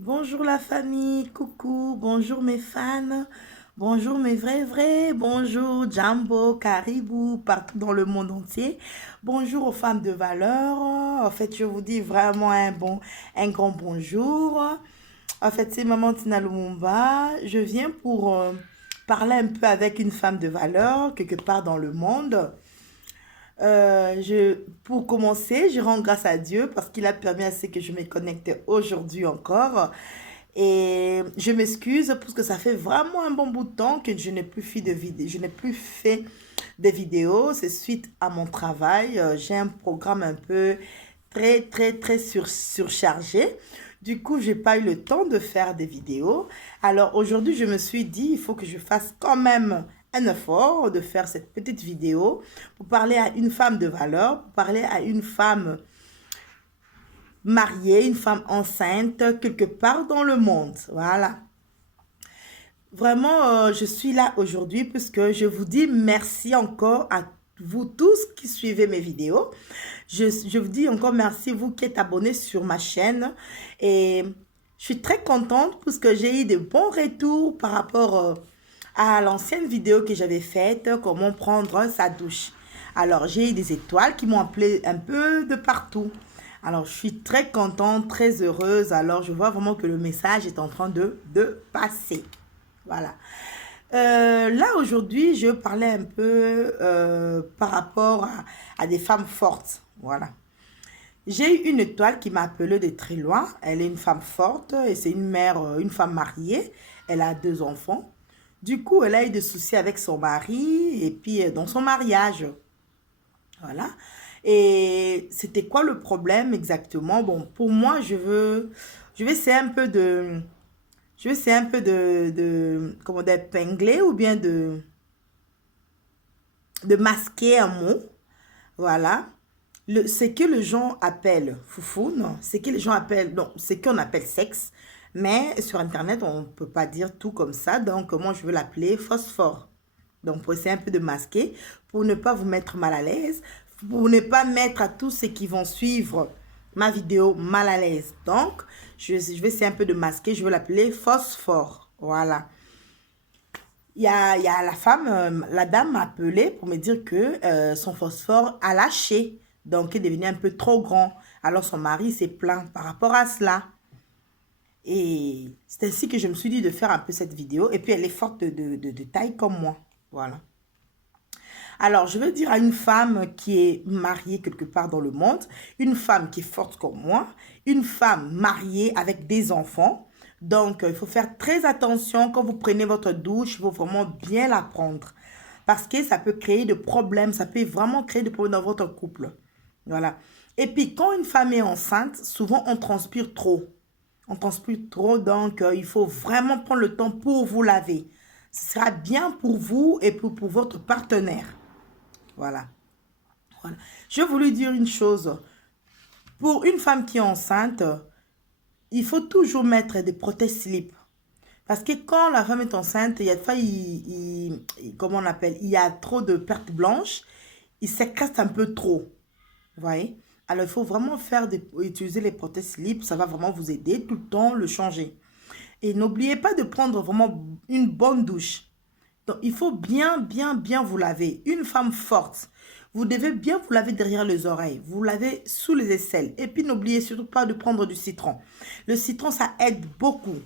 Bonjour la famille, coucou, bonjour mes fans, bonjour mes vrais, bonjour Jumbo, Caribou, partout dans le monde entier. Bonjour aux femmes de valeur. En fait, je vous dis vraiment un grand bonjour. En fait, c'est Maman Tina Lumumba. Je viens pour parler un peu avec une femme de valeur quelque part dans le monde. Pour commencer, je rends grâce à Dieu parce qu'il a permis à ce que je me connecte aujourd'hui encore. Et je m'excuse parce que ça fait vraiment un bon bout de temps que je n'ai plus fait de vidéos. Je n'ai plus fait de vidéos. C'est suite à mon travail. J'ai un programme un peu très surchargé. Du coup, j'ai pas eu le temps de faire des vidéos. Alors aujourd'hui, je me suis dit, il faut que je fasse quand même un effort de faire cette petite vidéo pour parler à une femme de valeur, pour parler à une femme mariée, une femme enceinte, quelque part dans le monde. Voilà. Vraiment, je suis là aujourd'hui puisque je vous dis merci encore à vous tous qui suivez mes vidéos. Je vous dis encore merci, vous qui êtes abonnés sur ma chaîne. Et je suis très contente puisque j'ai eu de bons retours par rapport à l'ancienne vidéo que j'avais faite, comment prendre sa douche. Alors, j'ai eu des étoiles qui m'ont appelé un peu de partout. Alors, je suis très contente, très heureuse. Alors, je vois vraiment que le message est en train de passer. Voilà. Là, aujourd'hui, je parlais un peu par rapport à des femmes fortes. Voilà. J'ai eu une étoile qui m'a appelée de très loin. Elle est une femme forte et c'est une mère, une femme mariée. Elle a deux enfants. Du coup, elle a eu des soucis avec son mari et puis dans son mariage. Voilà. Et c'était quoi le problème exactement? Bon, pour moi, je vais essayer un peu comment dire, d'épingler ou bien de masquer un mot. Voilà. Ce que les gens appellent foufou, non, ce que les gens appellent, non, ce qu'on appelle sexe, mais sur Internet, on ne peut pas dire tout comme ça, donc moi, je veux l'appeler phosphore. Donc, pour essayer un peu de masquer, pour ne pas vous mettre mal à l'aise, pour ne pas mettre à tous ceux qui vont suivre ma vidéo mal à l'aise. Donc, je vais essayer un peu de masquer, je veux l'appeler phosphore. Voilà. Il y a la femme, la dame m'a appelé pour me dire que son phosphore a lâché. Donc, il est devenu un peu trop grand. Alors, son mari s'est plaint par rapport à cela. Et c'est ainsi que je me suis dit de faire un peu cette vidéo. Et puis, elle est forte de taille comme moi. Voilà. Alors, je veux dire à une femme qui est mariée quelque part dans le monde, une femme qui est forte comme moi, une femme mariée avec des enfants. Donc, il faut faire très attention quand vous prenez votre douche, il faut vraiment bien la prendre. Parce que ça peut créer des problèmes, ça peut vraiment créer des problèmes dans votre couple. Voilà. Et puis, quand une femme est enceinte, souvent on transpire trop. On transpire trop, donc il faut vraiment prendre le temps pour vous laver. Ce sera bien pour vous et pour votre partenaire. Voilà. Voilà. Je voulais dire une chose. Pour une femme qui est enceinte, il faut toujours mettre des protège-slip. Parce que quand la femme est enceinte, il y a des fois, comment on appelle, il y a trop de pertes blanches, il sécrète un peu trop. Vous voyez? Alors, il faut vraiment utiliser les protège-slip, ça va vraiment vous aider tout le temps, le changer. Et n'oubliez pas de prendre vraiment une bonne douche. Donc, il faut bien vous laver. Une femme forte, vous devez bien vous laver derrière les oreilles. Vous lavez sous les aisselles. Et puis, n'oubliez surtout pas de prendre du citron. Le citron, ça aide beaucoup.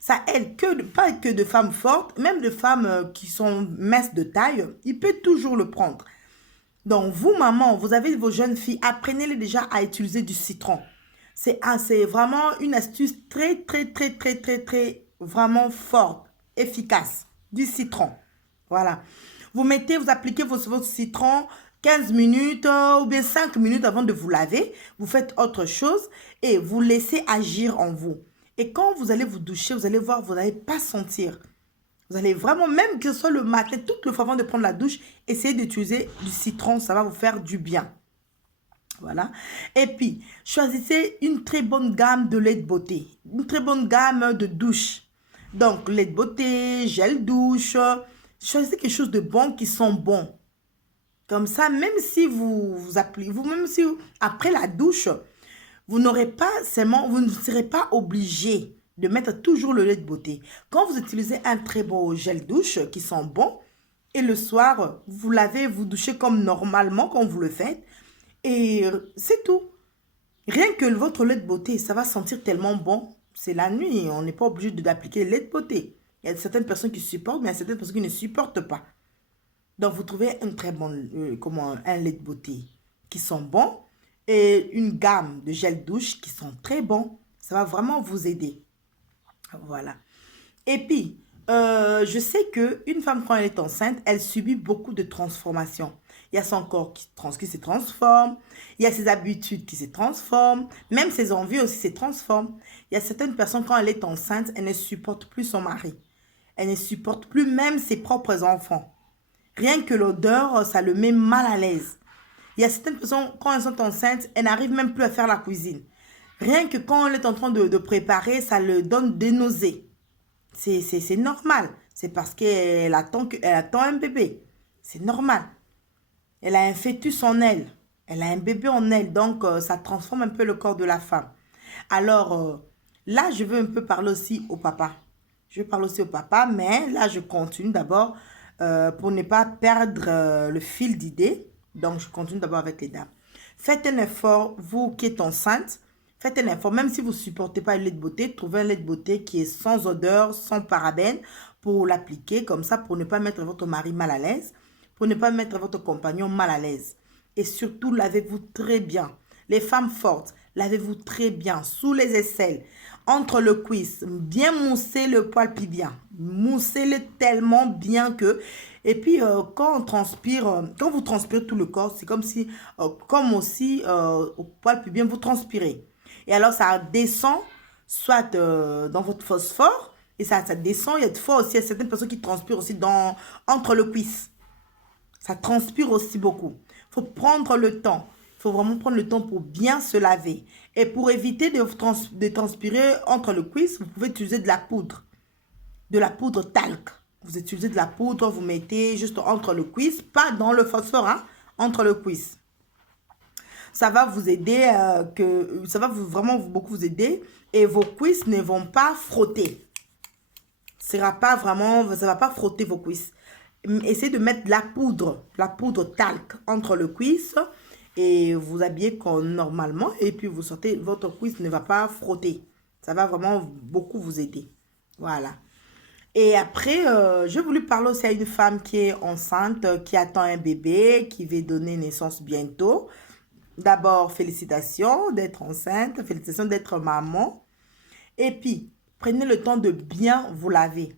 Ça aide pas que de femmes fortes, même de femmes qui sont minces de taille, il peut toujours le prendre. Donc, vous, maman, vous avez vos jeunes filles, apprenez-les déjà à utiliser du citron. C'est vraiment une astuce très, vraiment forte, efficace, du citron. Voilà. Vous appliquez votre citron 15 minutes ou bien 5 minutes avant de vous laver. Vous faites autre chose et vous laissez agir en vous. Et quand vous allez vous doucher, vous allez voir, vous n'allez pas sentir. Vous allez vraiment, même que ce soit le matin, toute le fois avant de prendre la douche, essayez d'utiliser du citron, ça va vous faire du bien. Voilà. Et puis, choisissez une très bonne gamme de lait de beauté. Une très bonne gamme de douche. Donc, lait de beauté, gel douche. Choisissez quelque chose de bon qui sent bon. Comme ça, même si vous appliquez, même si après la douche, vous n'aurez pas seulement, vous ne serez pas obligé de mettre toujours le lait de beauté. Quand vous utilisez un très beau gel douche qui sent bon, et le soir, vous lavez, vous douchez comme normalement, quand vous le faites, et c'est tout. Rien que votre lait de beauté, ça va sentir tellement bon. C'est la nuit, on n'est pas obligé d'appliquer le lait de beauté. Il y a certaines personnes qui supportent, mais il y a certaines personnes qui ne supportent pas. Donc, vous trouvez un très bon, un lait de beauté qui sent bon et une gamme de gel douche qui sont très bons. Ça va vraiment vous aider. Voilà. Et puis, je sais qu'une femme, quand elle est enceinte, elle subit beaucoup de transformations. Il y a son corps qui se transforme, il y a ses habitudes qui se transforment, même ses envies aussi se transforment. Il y a certaines personnes, quand elle est enceinte, elle ne supporte plus son mari. Elle ne supporte plus même ses propres enfants. Rien que l'odeur, ça le met mal à l'aise. Il y a certaines personnes, quand elles sont enceintes, elles n'arrivent même plus à faire la cuisine. Rien que quand elle est en train de préparer, ça le donne des nausées. C'est normal. C'est parce qu'elle attend, elle attend un bébé. C'est normal. Elle a un fœtus en elle. Elle a un bébé en elle. Donc, ça transforme un peu le corps de la femme. Alors, là, je veux un peu parler aussi au papa. Je veux parler aussi au papa, mais là, je continue d'abord pour ne pas perdre le fil d'idée. Donc, je continue d'abord avec les dames. Faites un effort, vous qui êtes enceinte, faites un effort, même si vous ne supportez pas le lait de beauté, trouvez un lait de beauté qui est sans odeur, sans parabènes, pour l'appliquer comme ça, pour ne pas mettre votre mari mal à l'aise, pour ne pas mettre votre compagnon mal à l'aise. Et surtout, lavez-vous très bien. Les femmes fortes, lavez-vous très bien, sous les aisselles, entre le cuisse, bien mousser le poil pubien. Moussez-le tellement bien que... Et puis, quand on transpire, quand vous transpirez tout le corps, c'est comme si, comme aussi au poil pubien, vous transpirez. Et alors, ça descend, soit dans votre phosphore, et ça descend. Il y a des fois aussi, il y a certaines personnes qui transpirent aussi entre le cuisse. Ça transpire aussi beaucoup. Il faut prendre le temps. Il faut vraiment prendre le temps pour bien se laver. Et pour éviter de transpirer entre le cuisse, vous pouvez utiliser de la poudre. De la poudre talc. Vous utilisez de la poudre, vous mettez juste entre le cuisse, pas dans le phosphore, hein, entre le cuisse. Ça va vous aider, ça va vraiment beaucoup vous aider et vos cuisses ne vont pas frotter. Ça va pas frotter vos cuisses. Essayez de mettre de la poudre talc entre le cuisse et vous habillez comme normalement et puis vous sortez, votre cuisse ne va pas frotter. Ça va vraiment beaucoup vous aider. Voilà. Et après, j'ai voulu parler aussi à une femme qui est enceinte, qui attend un bébé, qui va donner naissance bientôt. D'abord, félicitations d'être enceinte, félicitations d'être maman. Et puis, prenez le temps de bien vous laver.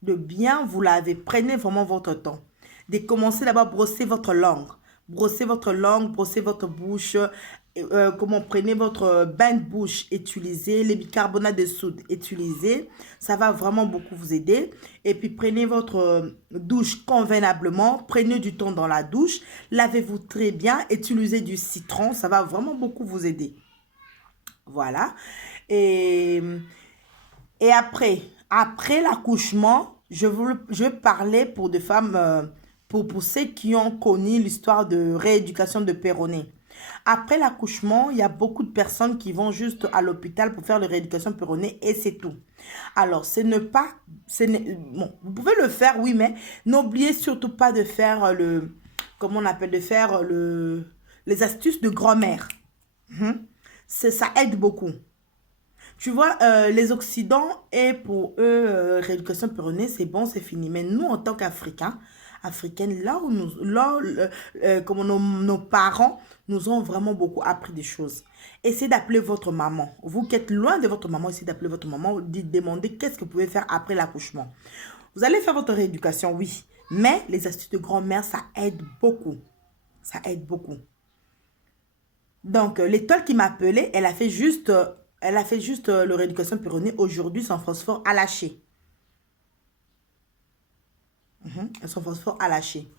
De bien vous laver. Prenez vraiment votre temps. De commencer d'abord à brosser votre langue. Brossez votre langue, brossez votre bouche. Prenez votre bain de bouche, utilisez les bicarbonates de soude, utilisez. Ça va vraiment beaucoup vous aider. Et puis prenez votre douche convenablement. Prenez du temps dans la douche. Lavez-vous très bien. Utilisez du citron. Ça va vraiment beaucoup vous aider. Voilà. Et après l'accouchement, je parlais pour des femmes, pour ceux qui ont connu l'histoire de rééducation de péroné. Après l'accouchement, il y a beaucoup de personnes qui vont juste à l'hôpital pour faire la rééducation péroné et c'est tout. Alors, bon, vous pouvez le faire, oui, mais n'oubliez surtout pas de faire les astuces de grand-mère. Ça aide beaucoup. Tu vois, les Occidents, et pour eux, rééducation périnée, c'est bon, c'est fini. Mais nous, en tant qu'Africains, Africaines, là où comme nos parents nous ont vraiment beaucoup appris des choses. Essayez d'appeler votre maman. Vous qui êtes loin de votre maman, essayez d'appeler votre maman, demandez qu'est-ce que vous pouvez faire après l'accouchement. Vous allez faire votre rééducation, oui. Mais les astuces de grand-mère, ça aide beaucoup. Ça aide beaucoup. Donc, l'étoile qui m'a appelée, elle a fait juste le rééducation périnée aujourd'hui sans phosphore à lâcher. Son phosphore à lâcher.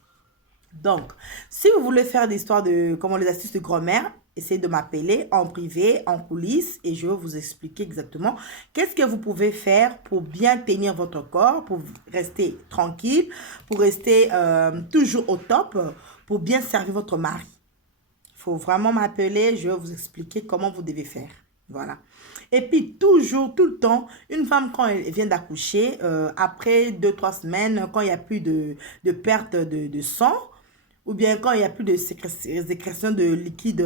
Donc, si vous voulez faire des histoires de les astuces de grand-mère, essayez de m'appeler en privé, en coulisses, et je vais vous expliquer exactement qu'est-ce que vous pouvez faire pour bien tenir votre corps, pour rester tranquille, pour rester toujours au top, pour bien servir votre mari. Il faut vraiment m'appeler, je vais vous expliquer comment vous devez faire. Voilà. Et puis, toujours, tout le temps, une femme, quand elle vient d'accoucher, après 2, 3 semaines, quand il n'y a plus de perte de sang, ou bien quand il n'y a plus de sécrétion de liquide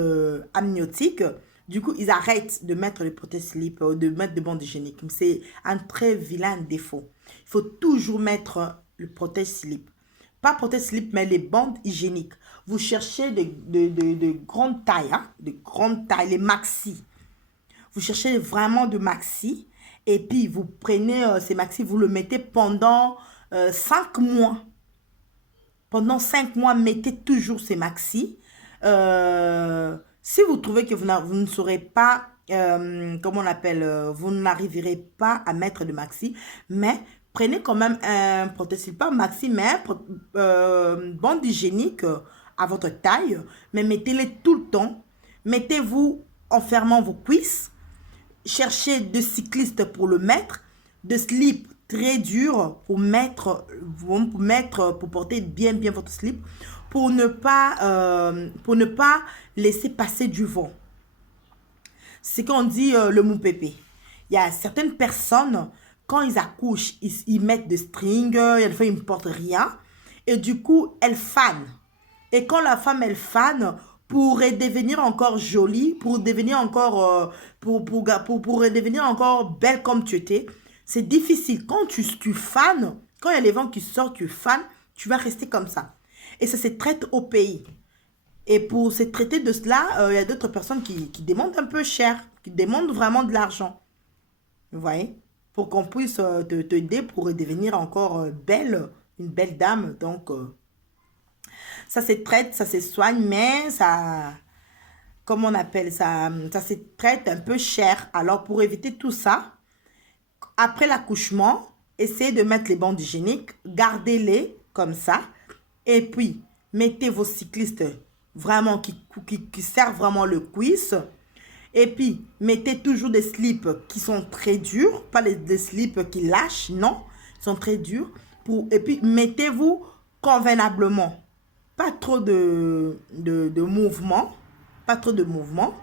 amniotique, du coup, ils arrêtent de mettre le protège-slip, de mettre de bandes hygiéniques. C'est un très vilain défaut. Il faut toujours mettre le protège-slip. Pas protège-slip, mais les bandes hygiéniques. Vous cherchez de grandes tailles, hein, de grandes tailles, les maxi. Vous cherchez vraiment de maxi et puis vous prenez ces maxi, vous le mettez pendant 5 mois. Pendant 5 mois, mettez toujours ces maxi. Si vous trouvez que vous ne saurez pas, comment on appelle, vous n'arriverez pas à mettre de maxi, mais prenez quand même un protège pas maxi, mais bande hygiénique à votre taille, mais mettez-les tout le temps. Mettez-vous en fermant vos cuisses. Cherchez de cyclistes pour le mettre, de slip très dur pour porter bien votre slip, pour ne pas laisser passer du vent. C'est qu'on dit le mou pépé. Il y a certaines personnes, quand ils accouchent, ils mettent des strings, des fois ils ne portent rien, et du coup, elles fanent. Et quand la femme, elle fane, pour devenir encore jolie, pour devenir encore, pour devenir encore belle comme tu étais, c'est difficile. Quand tu fanes, quand il y a les vents qui sortent, tu fanes, tu vas rester comme ça. Et ça se traite au pays. Et pour se traiter de cela, il y a d'autres personnes qui demandent un peu cher, qui demandent vraiment de l'argent. Vous voyez? Pour qu'on puisse te aider pour devenir encore belle, une belle dame. Donc, ça se traite, ça se soigne, mais ça, comment on appelle ça, ça se traite un peu cher. Alors, pour éviter tout ça, après l'accouchement, essayez de mettre les bandes hygiéniques, gardez-les comme ça, et puis, mettez vos cyclistes vraiment qui servent vraiment le cuisse, et puis, mettez toujours des slips qui sont très durs, pas des slips qui lâchent, non, ils sont très durs, et puis, mettez-vous convenablement. Pas trop de mouvement. Pas trop de mouvement.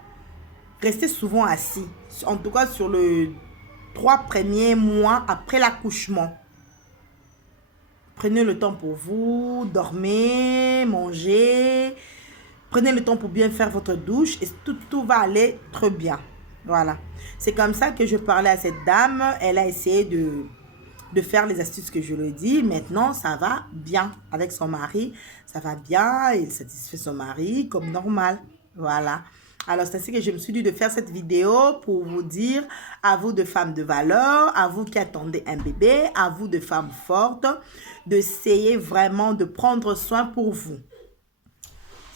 Restez souvent assis. En tout cas, sur les 3 premiers mois après l'accouchement. Prenez le temps pour vous. Dormez, mangez. Prenez le temps pour bien faire votre douche. Et tout va aller très bien. Voilà. C'est comme ça que je parlais à cette dame. Elle a essayé de faire les astuces que je lui dis. Maintenant, ça va bien avec son mari. Ça va bien. Il satisfait son mari comme normal. Voilà. Alors, c'est ainsi que je me suis dit de faire cette vidéo pour vous dire, à vous de femmes de valeur, à vous qui attendez un bébé, à vous de femmes fortes, d'essayer vraiment de prendre soin pour vous.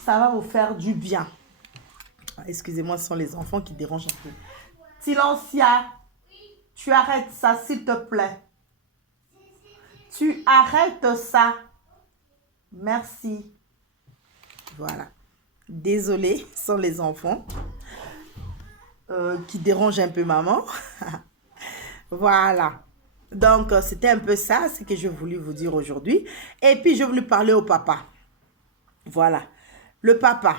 Ça va vous faire du bien. Excusez-moi, ce sont les enfants qui dérangent un peu. Silencia, tu arrêtes ça, s'il te plaît. Tu arrêtes ça. Merci. Voilà. Désolée, ce sont les enfants qui dérangent un peu maman. Voilà. Donc, c'était un peu ça, ce que je voulais vous dire aujourd'hui. Et puis, je voulais parler au papa. Voilà. Le papa.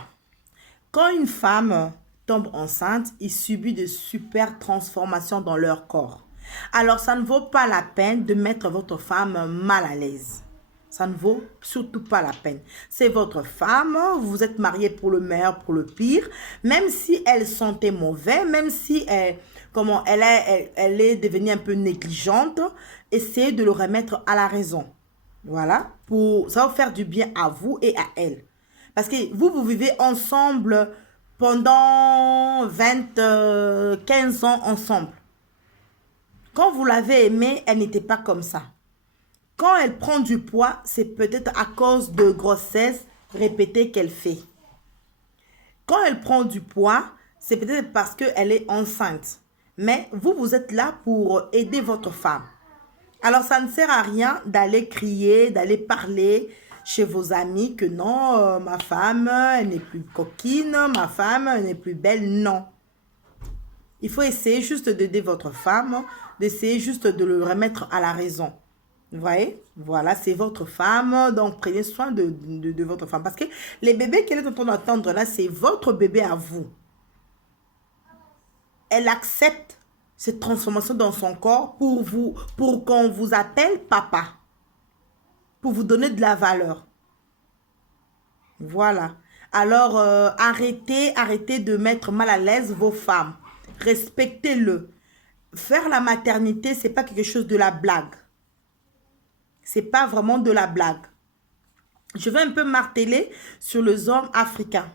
Quand une femme tombe enceinte, il subit de super transformations dans leur corps. Alors, ça ne vaut pas la peine de mettre votre femme mal à l'aise. Ça ne vaut surtout pas la peine. C'est votre femme, vous êtes mariés pour le meilleur, pour le pire. Même si elle sentait mauvais, même si elle est devenue un peu négligente, essayez de le remettre à la raison. Voilà, ça va vous faire du bien à vous et à elle. Parce que vous vivez ensemble pendant 15 ans ensemble. Quand vous l'avez aimée, elle n'était pas comme ça. Quand elle prend du poids, c'est peut-être à cause de grossesse répétée qu'elle fait. Quand elle prend du poids, c'est peut-être parce qu'elle est enceinte. Mais vous êtes là pour aider votre femme. Alors, ça ne sert à rien d'aller crier, d'aller parler chez vos amis que non, ma femme, elle n'est plus coquine, ma femme, elle n'est plus belle. Non. Il faut essayer juste d'aider votre femme, d'essayer juste de le remettre à la raison. Vous voyez? Voilà, c'est votre femme. Donc, prenez soin de votre femme. Parce que les bébés qu'elle est en train d'attendre là, c'est votre bébé à vous. elle accepte cette transformation dans son corps pour qu'on vous appelle papa, pour vous donner de la valeur. Voilà. Alors, arrêtez de mettre mal à l'aise vos femmes. Respectez-le. Faire la maternité, c'est pas quelque chose de la blague. C'est pas vraiment de la blague. Je vais un peu marteler sur les hommes africains.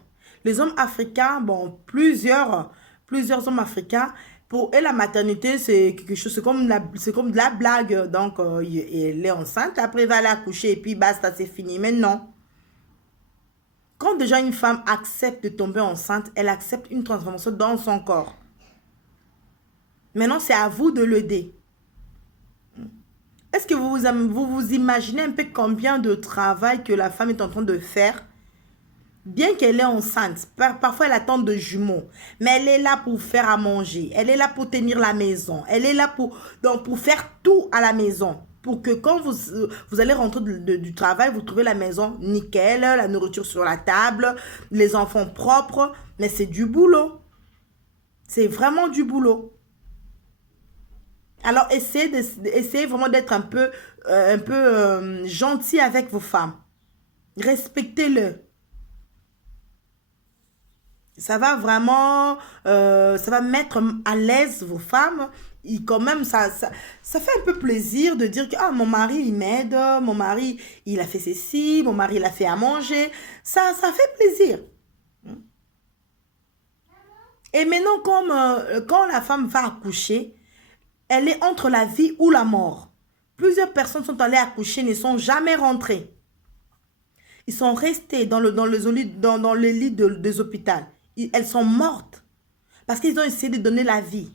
Les hommes africains, bon, plusieurs hommes africains, pour eux, la maternité, c'est quelque chose, c'est comme de la blague. Donc, elle est enceinte, après, elle va aller accoucher et puis basta, c'est fini. Mais non. Quand déjà une femme accepte de tomber enceinte, elle accepte une transformation dans son corps. Maintenant, c'est à vous de l'aider. Est-ce que vous imaginez un peu combien de travail que la femme est en train de faire? Bien qu'elle est enceinte, parfois elle attend de jumeaux, mais elle est là pour faire à manger, elle est là pour tenir la maison, elle est là pour faire tout à la maison. Pour que quand vous allez rentrer du travail, vous trouvez la maison nickel, la nourriture sur la table, les enfants propres, mais c'est du boulot. C'est vraiment du boulot. Alors, essayez vraiment d'être un peu gentil avec vos femmes. Respectez-le. Ça va vraiment, ça va mettre à l'aise vos femmes. Et quand même, ça fait un peu plaisir de dire que ah, mon mari, il m'aide, mon mari, il a fait ceci, mon mari, il a fait à manger. Ça fait plaisir. Et maintenant, comme quand la femme va accoucher, elle est entre la vie ou la mort. Plusieurs personnes sont allées accoucher, ne sont jamais rentrées. Ils sont restés dans les lits des hôpitaux. Elles sont mortes parce qu'ils ont essayé de donner la vie.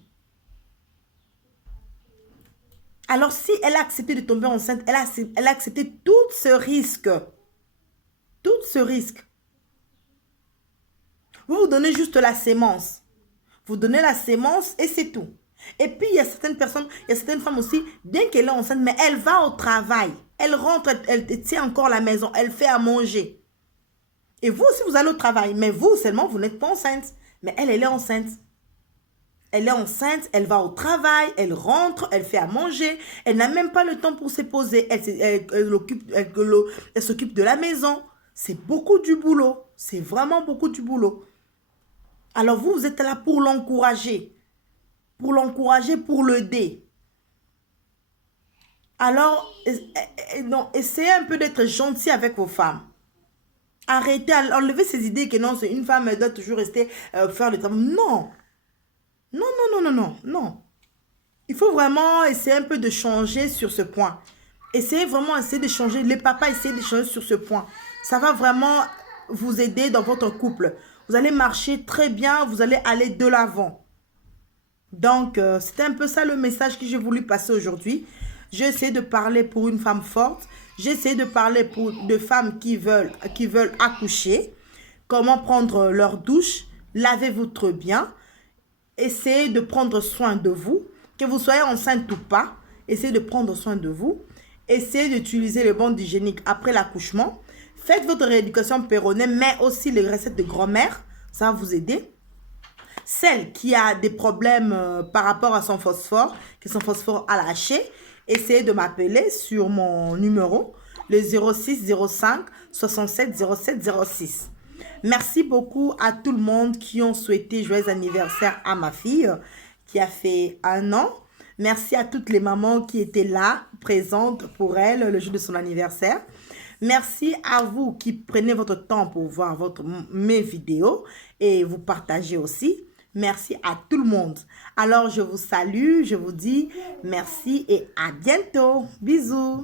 Alors, si elle a accepté de tomber enceinte, elle a accepté tout ce risque. Tout ce risque. Vous donnez juste la sémence. Vous donnez la sémence et c'est tout. Et puis, il y a certaines personnes, il y a certaines femmes aussi, bien qu'elle est enceinte, mais elle va au travail. Elle rentre, elle tient encore la maison, elle fait à manger. Et vous aussi, vous allez au travail. Mais vous, seulement, vous n'êtes pas enceinte. Mais elle est enceinte. Elle est enceinte, elle va au travail, elle rentre, elle fait à manger. Elle n'a même pas le temps pour se poser. Elle s'occupe de la maison. C'est beaucoup du boulot. C'est vraiment beaucoup du boulot. Alors vous êtes là pour l'encourager. Pour l'encourager, pour l'aider. Alors, essayez un peu d'être gentil avec vos femmes. Arrêtez, enlevez ces idées que non, c'est une femme, elle doit toujours rester faire le travail. Non. Non, non, non, non, non, non. Il faut vraiment essayer un peu de changer sur ce point. Essayer de changer. Les papas, essayez de changer sur ce point. Ça va vraiment vous aider dans votre couple. Vous allez marcher très bien, vous allez aller de l'avant. Donc, c'était un peu ça le message que j'ai voulu passer aujourd'hui. J'ai essayé de parler pour une femme forte. J'ai essayé de parler pour de femmes qui veulent accoucher. Comment prendre leur douche. Lavez-vous très bien. Essayez de prendre soin de vous. Que vous soyez enceinte ou pas. Essayez de prendre soin de vous. Essayez d'utiliser les bandes hygiéniques après l'accouchement. Faites votre rééducation périnée, mais aussi les recettes de grand-mère. Ça va vous aider. Celle qui a des problèmes par rapport à son phosphore, que son phosphore a lâché, essayez de m'appeler sur mon numéro, le 06 05 67 07 06. Merci beaucoup à tout le monde qui ont souhaité joyeux anniversaire à ma fille qui a fait 1 an. Merci à toutes les mamans qui étaient là, présentes pour elle le jour de son anniversaire. Merci à vous qui prenez votre temps pour voir mes vidéos et vous partagez aussi. Merci à tout le monde. Alors, je vous salue, je vous dis merci et à bientôt. Bisous.